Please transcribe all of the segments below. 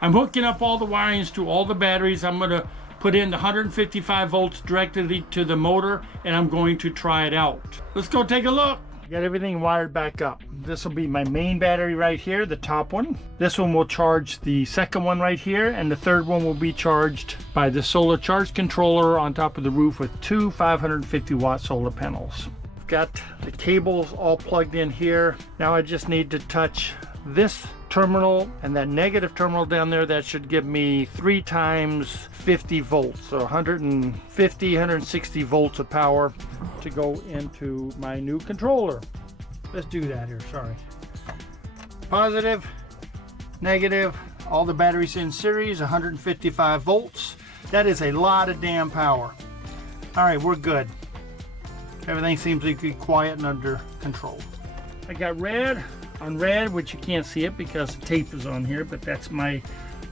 I'm hooking up all the wirings to all the batteries. I'm going to put in the 155 volts directly to the motor, and I'm going to try it out. Let's go take a look. Got everything wired back up. This will be my main battery right here, the top one. This one will charge the second one right here, and the third one will be charged by the solar charge controller on top of the roof with two 550 watt solar panels. I've got the cables all plugged in here. Now I just need to touch this terminal and that negative terminal down there. That should give me 3 times 50 volts, so 150, 160 volts of power to go into my new controller. Let's do that here. Sorry. Positive, negative, all the batteries in series, 155 volts. That is a lot of damn power. All right, we're good. Everything seems to be quiet and under control. I got red on red, which you can't see it because the tape is on here, but that's my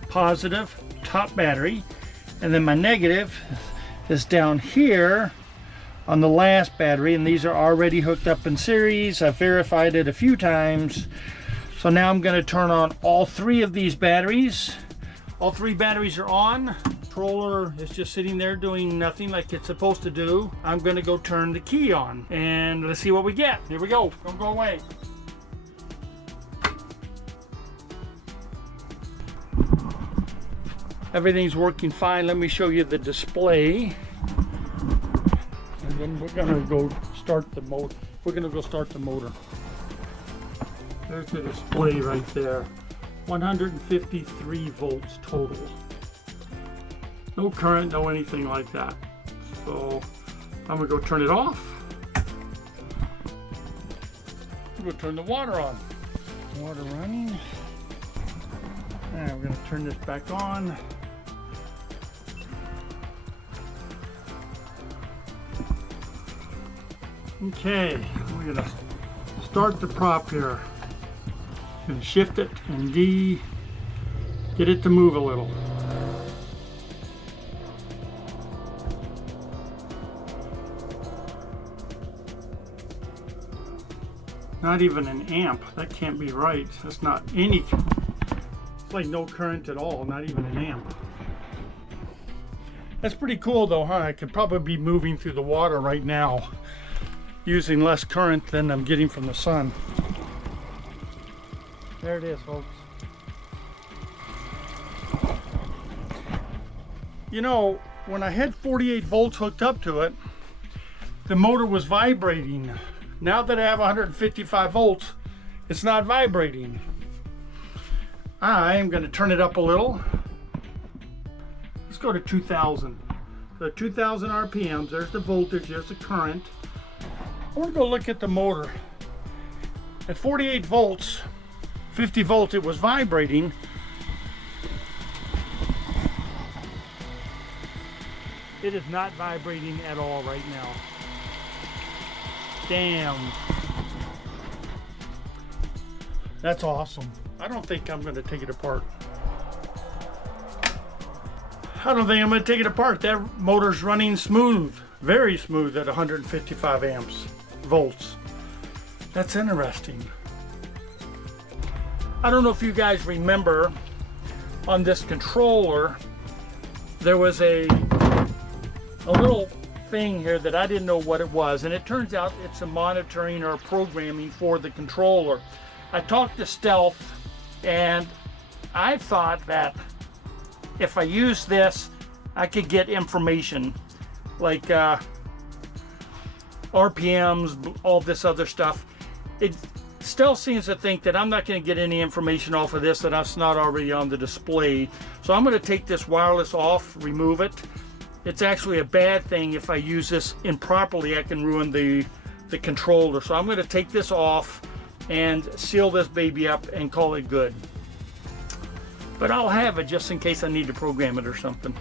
positive top battery. And then my negative is down here on the last battery, and these are already hooked up in series. I've verified it a few times. So now I'm going to turn on all 3 of these batteries. All 3 batteries are on. Controller is just sitting there doing nothing like it's supposed to do. I'm going to go turn the key on and let's see what we get. Here we go. Don't go away. Everything's working fine. Let me show you the display. And then we're gonna go start the motor. There's the display right there. 153 volts total. No current, no anything like that. So I'm gonna go turn it off. I'm gonna turn the water on. Water running. And we're gonna turn this back on. Okay, we're gonna start the prop here. Gonna shift it and get it to move a little. Not even an amp. That can't be right. That's not any. It's like no current at all. Not even an amp. That's pretty cool though, huh? I could probably be moving through the water right now, using less current than I'm getting from the sun. There it is, folks. You know, when I had 48 volts hooked up to it, the motor was vibrating. Now that I have 155 volts, it's not vibrating. I am going to turn it up a little. Let's go to 2000. So 2000 RPMs, there's the voltage, there's the current. I want to go look at the motor. At 48 volts, 50 volts, it was vibrating. It is not vibrating at all right now. Damn. That's awesome. I don't think I'm going to take it apart. That motor's running smooth. Very smooth at 155 volts. That's interesting. I don't know if you guys remember, on this controller there was a little thing here that I didn't know what it was, and it turns out it's a monitoring or programming for the controller. I talked to Stealth, and I thought that if I use this, I could get information like RPMs, all this other stuff. It still seems to think that I'm not going to get any information off of this that's not already on the display. So I'm going to take this wireless off, remove it. It's actually a bad thing. If I use this improperly, I can ruin the controller. So I'm going to take this off and seal this baby up and call it good. But I'll have it just in case I need to program it or something.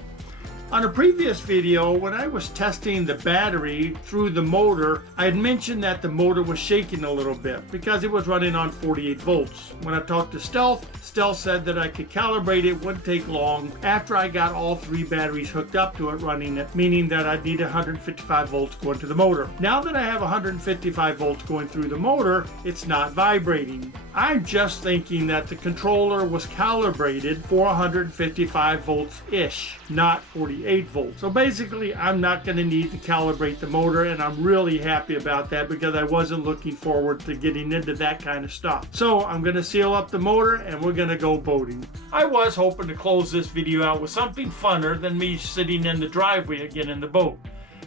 On a previous video, when I was testing the battery through the motor, I had mentioned that the motor was shaking a little bit because it was running on 48 volts. When I talked to Stealth said that I could calibrate it, wouldn't take long after I got all 3 batteries hooked up to it running it, meaning that I'd need 155 volts going to the motor. Now that I have 155 volts going through the motor, it's not vibrating. I'm just thinking that the controller was calibrated for 155 volts-ish, not 48 volts. So basically, I'm not going to need to calibrate the motor, and I'm really happy about that because I wasn't looking forward to getting into that kind of stuff. So I'm going to seal up the motor and we're going to go boating. I was hoping to close this video out with something funner than me sitting in the driveway again in the boat,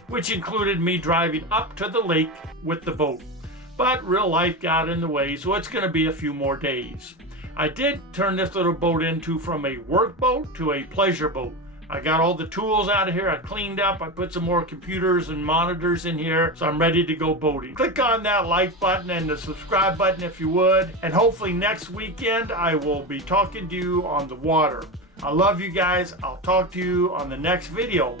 which included me driving up to the lake with the boat. But real life got in the way, so it's going to be a few more days. I did turn this little boat into from a work boat to a pleasure boat. I got all the tools out of here, I cleaned up, I put some more computers and monitors in here, so I'm ready to go boating. Click on that like button and the subscribe button if you would, and hopefully next weekend I will be talking to you on the water. I love you guys. I'll talk to you on the next video.